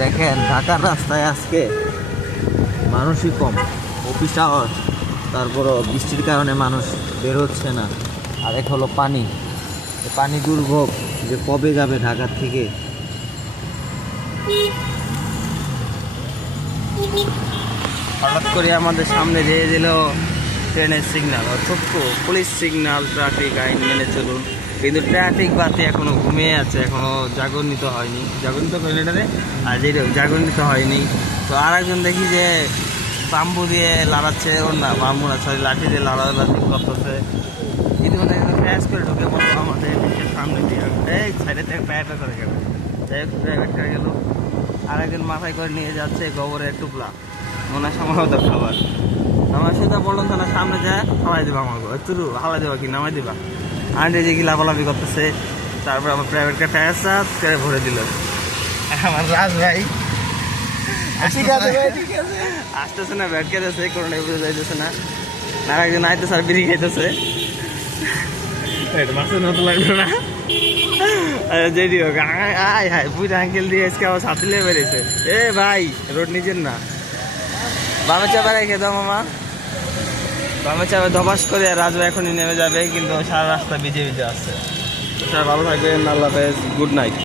দেখেন ঢাকার রাস্তায় আজকে মানুষই কম, অফিস আওয়ার, তারপরও বৃষ্টির কারণে মানুষ বের হচ্ছে না। আর এক হলো পানি, পানি দুর্ভোগ যে কবে যাবে ঢাকার থেকে। হঠাৎ করে আমাদের সামনে দিয়ে দিল ট্রেনের সিগন্যাল, ছোট্ট পুলিশ সিগন্যাল, ট্রাফিক আইন মেনে চলুন, কিন্তু ট্রাফিক বাতি এখনো ঘুমিয়ে আছে, এখনো জাগরণিত হয়নি। জাগরণিত এটারে আর যেটা জাগরণিত হয়নি। তো আর একজন দেখি যে বাম্বু দিয়ে লাড়াচ্ছে, ওর না বাম্বু না সরি লাঠি দিয়ে লাড়ালাড়ি করতেছে। ইতিমধ্যে ক্র্যাশ করে ঢুকে পড়লো আমাদের সামনে দিয়ে, এই সাইডে থেকে প্রাইভেট করে গেল, যাই হোক প্রাইভেট করে গেল। আর একজন মাথায় করে নিয়ে যাচ্ছে গোবরের টুকলা, মনে সম্ভবত খাবার। আমার সেটা বললাম তাহলে সামনে যায় খাওয়াই দেবা, আমাকে একটু হালাই দেবা কি নামাই দেবা। আন্টি যে কি লাফালাফি করতেছে, তারপর আমার প্রাইভেট কার টায়ার সাথ করে ভরে দিল আমার রাজ ভাই। আসতেছে না, ব্যাট খেতেছে, কোনো বুঝে যাইতেছে না। আর একজন আইতেছে আর বিড়ি খাইতেছে, মাছের মতো লাগলো না। যেটি হোক আয় হায় বুঝ আঙ্কেল দিয়ে আজকে আবার সাথে বেড়েছে। এ ভাই রোড নিজের না, বামে চাপা রেখে দাও মামা, বামে চাপা ধপাস করে। রাজু এখনই নেমে যাবে, কিন্তু সারা রাস্তা ভিজে ভিজে আসছে। ভালো থাকবেন, আল্লাহ হাফেজ, গুড নাইট।